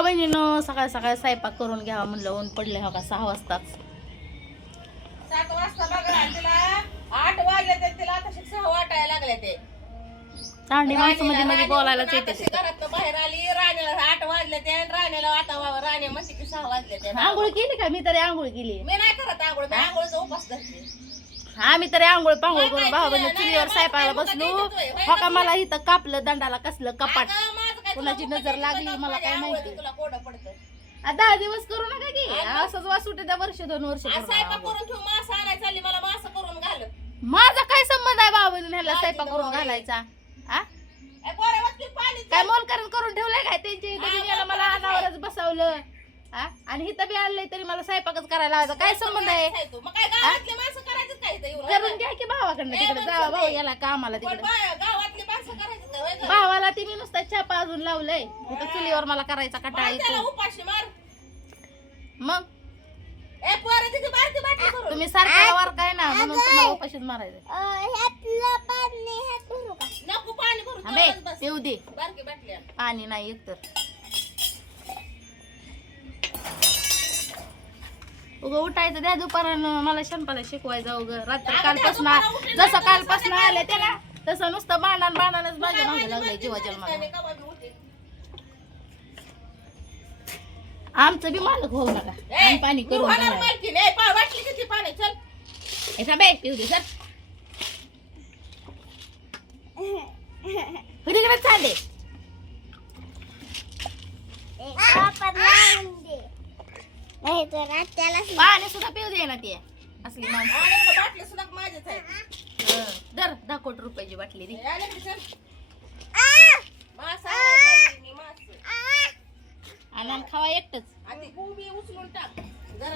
भाऊ बहिणीनं सकाळ सकाळ स्वयंपाक करून घ्यावा म्हणलं. ऊन पडले हो का 6 वाजताच. 7 वाजता बघा तिला 8 वाजले तर तिला आता 6 वाटायला लागले ते. चांडी माणसं मध्ये मध्ये बोलायलाच येते. घरात बाहेर आली राणीला 8 वाजले ते राणीला आता राणी म्हणते की 6 वाजले ते. आंघोळ केली का? मी तरी आंघोळ केली. मी नाही करत आंघोळ, मी आंघोळचा उपास धरते. आम्ही तरी आंघोळ पांघोळ करून भाऊ बहिणी चुलीवर स्वयंपाकाला बसलो. हो का मला इथं कापलं दंडाला कसलं कपाट. कुणाची नजर लागली मला काय माहिती. तुला कोड पडतं. 10 दिवस करू नका की असंच वासुटे द्या वर्ष 2 वर्ष स्वयंपाक करून ठेव, मासा आणायला चालली मला मासा करून घाल. माझा काय संबंध आहे भाऊ बहिणी ह्याला स्वयंपाक करून घालायचा? काय मोलकरण करून ठेवलंय काय त्यांची? मला अनावरच बसवलं आणि हिथं बी आणलंय तरी मला स्वयंपाकच करायला लावायचा. काय संबंध आहे? करून घ्या की भावाकडनं. तिकडे जावा भाऊ याला कामाला तिकडे. भावाला तिने नुसता चहा पाजून लावलंय. तिथं चुलीवर मला करायचा कटाळा येतो. मग तुम्ही सारख्या वर काय ना म्हणून तुम्हाला उपाशीच मारायचं. पिऊ दे पाणी नाही एक तर. उग उठायचं द्या दुपारानं. मला शंपाला शिकवायचं उग रात्री कालपासून जसं कालपासून आले त्याला तसं नुसतं बाणानच माझ्या मागे लागलंय जीवाच्या मला. आमचं बी मालक होऊ नका. पाणी करून पिऊ दे सर. तिकडे चालले पाणी सुद्धा पिऊ दे ना ते असली बाटली सुद्धा माझ्याच आहे. दर 10 कोटी रुपयाची बाटली दे. आणि खावा एकटच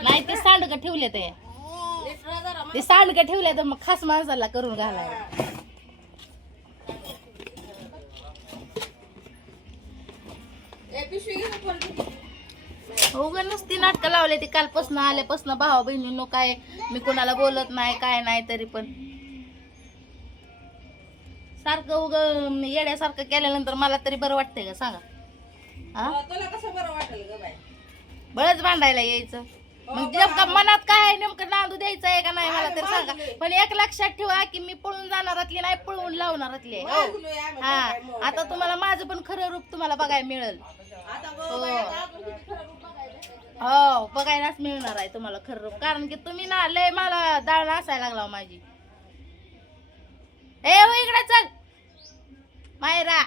नाही. ते सांडगं ठेवले ते सांडगं ठेवले तर मग खास माणसाला करून घालायला. उग नुसती नाटकं लावले ते कालपासून आल्यापासून भावा बहिणींनो. काय मी कोणाला बोलत नाही काय नाही तरी पण सारखं उग येड्यासारखं केल्यानंतर मला तरी बरं वाटतंय का सांगा? तुला कसं बरं वाटेल ग बाई? बळच भांडायला यायचं. मग नेमकं मनात काय नेमकं नांदू द्यायचं आहे का नाही मला तरी सांगा. पण एक लक्षात ठेवा की मी पळून जाणारातली नाही, पळवून लावणारातली. हा आता तुम्हाला माझं पण खरं रूप तुम्हाला बघायला मिळेल. हो बघायलाच मिळणार आहे तुम्हाला खरं रूप. कारण की तुम्ही ना लय मला डाळ असायला लागला माझी. ए हो इकडे चल मायरा.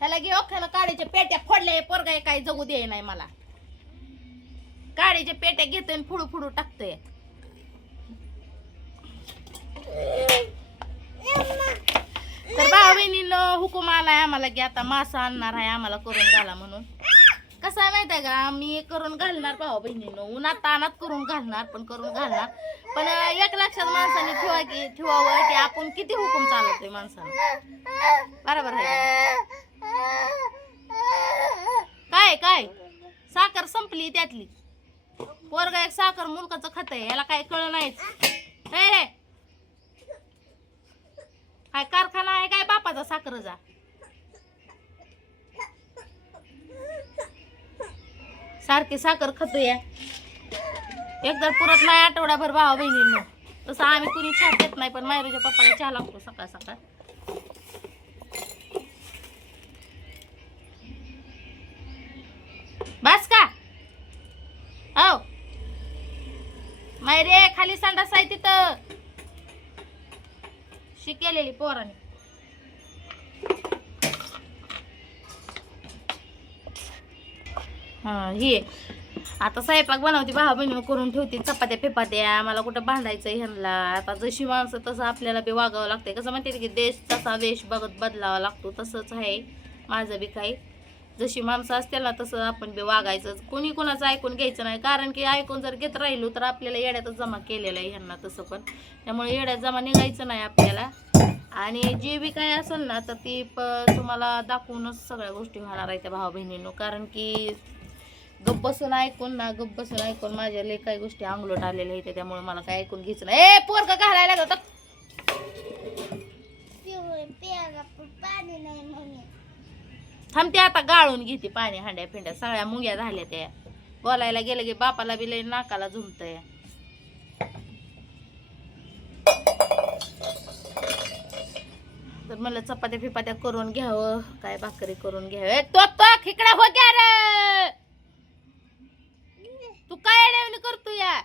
ह्याला घे ओख्यानं काडीच्या पेट्या फोडल्या. पोरगा काही जगू दे नाही मला. काडीच्या पेट्या घेतोय फुडू फुडू टाकतोय. तर भाऊ बहिणीनं हुकूम आलाय आम्हाला की आता मासा आणणार आहे आम्हाला करून घाला म्हणून. कसं आहे माहित आहे का? मी करून घालणार भाऊ बहिणीनं. उन्हात तानात करून घालणार पण करून घालणार. पण एक लक्षात माणसाने ठेवावं की आपण किती हुकूम चालवतोय माणसानं. बरोबर आहे काय साखर संपली त्यातली. पोरगा एक साखर मुलकाचं खात आहे. याला काय कळ नाहीच. काय कारखाना आहे काय बापाचा साखरेचा? सारखी साखर खातोय. एकदा पुरत नाही आठवड्याभर भावा बहिणींनो. तसं आम्ही कुणी चहा देत नाही पण मायरूच्या पप्पाला चहा लागतो सकाळ सकाळ. बस का हो मायरे खाली संडास आहे तिथं शिकेलेली पोराने. हे आता स्वयंपाक बनवते भावा बहिणी करून ठेवते. चपात्या फेपात्या मला कुठं भांडायचं ह्यांना. आता जशी माणसं तसं आपल्याला बी वागावं लागतंय. कसं म्हणते की देश तसा वेश बघत बदलावा लागतो. तसंच आहे माझं बी. काही जशी माणसं असतील ना तसं आपण बी वागायचं. कोणी कोणाचं ऐकून घ्यायचं नाही. कारण की ऐकून जर घेत राहिलो तर आपल्याला येड्यातच जमा केलेलं आहे ह्यांना तसं. पण त्यामुळे येड्यात जमा निघायचं नाही आपल्याला. आणि जे बी काय असेल ना तर ती तुम्हाला दाखवूनच सगळ्या गोष्टी होणार आहेत त्या भावा बहिणींनो. कारण की गप्प बसून ऐकून माझ्या लय काही गोष्टी अंगलोट आलेल्या आहेत. त्यामुळे मला काय ऐकून घ्यायचं नाही. ए पोरग घालायला लागत थांबते आता गाळून घेते पाणी हांड्या फिंड्या सगळ्या मुंग्या झाल्या त्या बोलायला गेलं की बापाला बी लय नाकाला झुमतंय. तर मला चपात्या फिपात्या करून घ्यावं काय भाकरी करून घ्यावं. तो खिकडा हो घ्या रे तू काय अडवणी करतो या.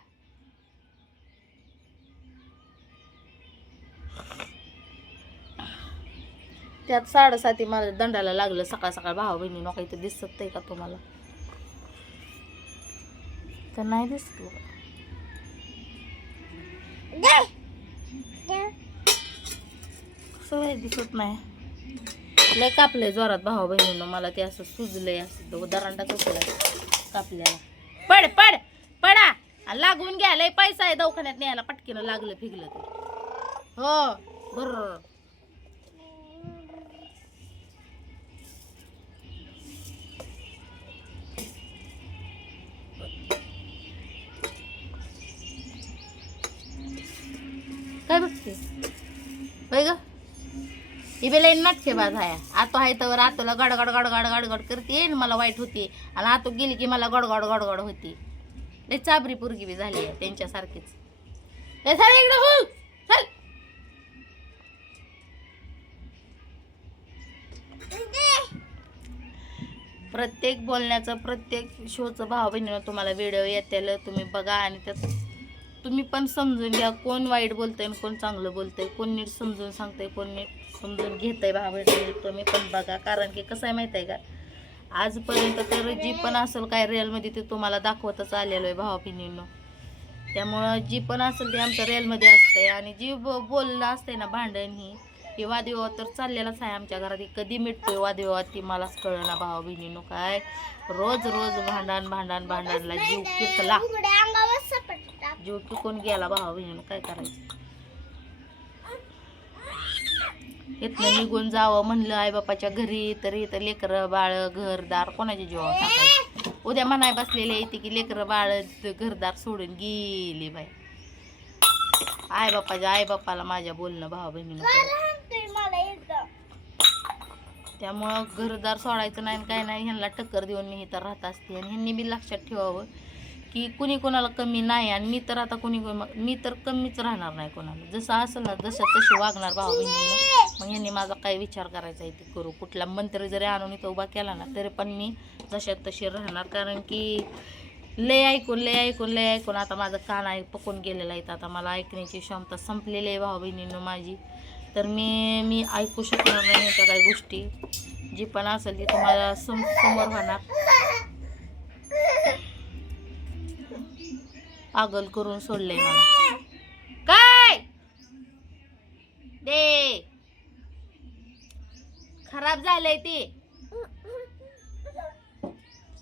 त्यात 7:30 मला दंडाला लागलं सकाळ सकाळ भावा बहिणी काही तर दिसत नाही का तुम्हाला तर नाही दिसत सवय दिसत नाही लय कापलंय जोरात भावा बहिणीनं मला ते असं सुजलंय असं दरांडा चोकलाय कापल्याला. पड पड पडा आणि लागून घ्या लय पैसा आहे दवाखान्यात न्यायला पटकीनं लागलं फिगलं ते हो बरोबर. काय बघते होय ग इबेला नाटके बाज आहे आतो आहे तर आतोला गडगड गडगड गडगड करते मला वाईट होती आणि आतो गेली की मला गडगड गडगड होती. लय चाबरी पोरगी बी झाली आहे त्यांच्यासारखीच. इकडे हो चल प्रत्येक बोलण्याचं प्रत्येक शोचं भाव बहिणीनं तुम्हाला व्हिडिओ येतील तुम्ही बघा आणि त्यात तुम्ही पण समजून घ्या कोण वाईट बोलतंय आणि कोण चांगलं बोलतंय कोण नीट समजून सांगतंय कोण नीट समजून घेतंय भाव बहिणी तुम्ही पण बघा. कारण की कसं आहे माहिती आहे का आजपर्यंत तर जी पण असेल काय रिअलमध्ये ते तुम्हाला दाखवतच आलेलं आहे भावा बहिणींनो. त्यामुळं जी पण असेल ते आमच्या रिअलमध्ये असतंय आणि जी बोलणं असतंय ना भांडण ही वादविवाद तर चाललेलाच आहे आमच्या घरात. कधी मिटतोय वादविवाद ती मलाच कळलं ना भावा बहिणींनो. काय रोज रोज भांडण भांडण भांडणला जीव पिकला जीव पिकून गेला भावा बहिणीनं काय करायचं. इथनं निघून जावं म्हणलं आई बापाच्या घरी तर इथं लेकरं बाळ घरदार कोणाच्या जीवावर टाकायचं. उद्या म्हणाय बसलेले येते की लेकरं बाळ घरदार सोडून गेली बाई. आई बापाला माझ्या बोलणं भावा बहिणीनं. त्यामुळं घरदार सोडायचं नाही काय नाही ह्यांना टक्कर देऊन मी इथं राहत असते. आणि ह्यांनी बी लक्षात ठेवावं की कुणी कोणाला कमी नाही आणि मी तर आता मी तर कमीच राहणार नाही कोणाला. जसं असेल ना जसं तशी वागणार भावा बहिणीनं. मग ह्यांनी माझा काय विचार करायचा आहे ते करू. कुठला मंत्री जरी आणून इथं उभा केला ना तरी पण मी जशात तशी राहणार. कारण की लय ऐकून आता माझं कान पकून गेलेलं आहे. आता मला ऐकण्याची क्षमता संपलेली आहे भावा बहिणीनं माझी. तर मी ऐकू शकणार नाही यांच्या काही गोष्टी. जी पण असेल ती तुम्हाला समोर होणार. पागल करून सोडलंय मला. काय दे खराब झालंय ते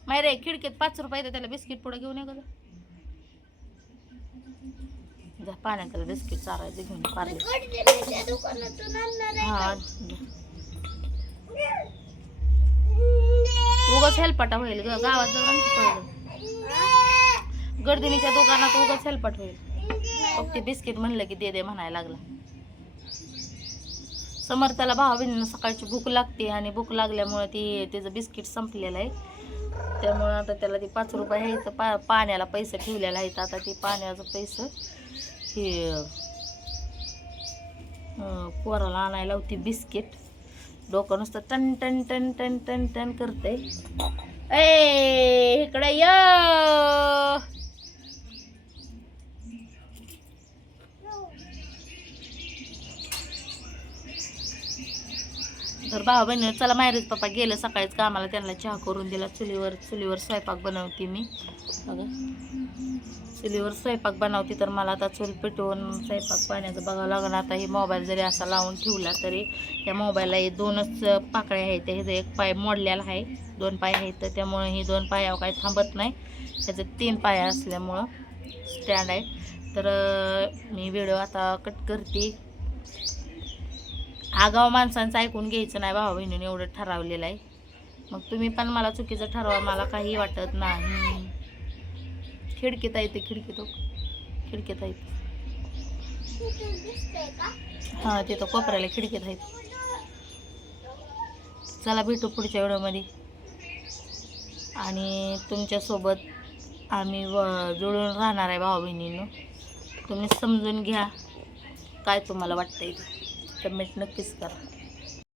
मायरे खिडकीत 5 रुपये त्याला बिस्किट पुढे घेऊन ये ग जा पाण्यात त्याला बिस्किट चारायचं घेऊन पार्ले. हा उगाच हेलपाटा होईल ग गावात जाऊन गर्दिनीच्या दुकानात उगाच हेलपाट होईल. फक्त बिस्किट म्हणलं की दे म्हणायला लागला. समर्थाला भावा बहिणीनं सकाळची भूक लागते आणि भूक लागल्यामुळे त्याचं बिस्किट संपलेलं आहे. त्यामुळे आता त्याला ते 5 रुपये आहे तर पाण्याला पैसे ठेवलेला आहे. आता ते पाण्याचं पैसे हे पोराला आणायला होती बिस्किट. डोकं नुसतं टन टन टन टन टन टन करते. ए इकडे य तर भावा बहिणी चला माहेरीच पप्पा गेलं सकाळीच कामाला त्यांना चहा करून दिला. चुलीवर स्वयंपाक बनवते मी बघा. चुलीवर स्वयंपाक बनवते तर मला आता चूल पेटवून स्वयंपाक पाण्याचं बघावं लागणार. आता हे मोबाईल जरी असा लावून ठेवला तरी त्या मोबाईलला हे 2च पाकळ्या आहेत. ह्याचा एक पाय मोडलेला आहे 2 पाय आहेत तर त्यामुळे ही 2 पायावर काही थांबत नाही. त्याचे 3 पाया असल्यामुळं स्टँड आहे. तर मी व्हिडिओ आता कट करते. आगाव माणसांचं ऐकून घ्यायचं नाही भावा बहिणीने एवढं ठरवलेलं आहे. मग तुम्ही पण मला चुकीचं ठरवा मला काही वाटत नाही. खिडकीत आहे ते खिडकीत आहे हां तिथं कोपऱ्याला खिडकीत आहेत. चला भेटू पुढच्या व्हिडिओमध्ये. आणि तुमच्यासोबत आम्ही जुळून राहणार आहे भाऊ बहिणींनो. तुम्ही समजून घ्या काय तुम्हाला वाटतंय ते कमेंट नक्कीच करा.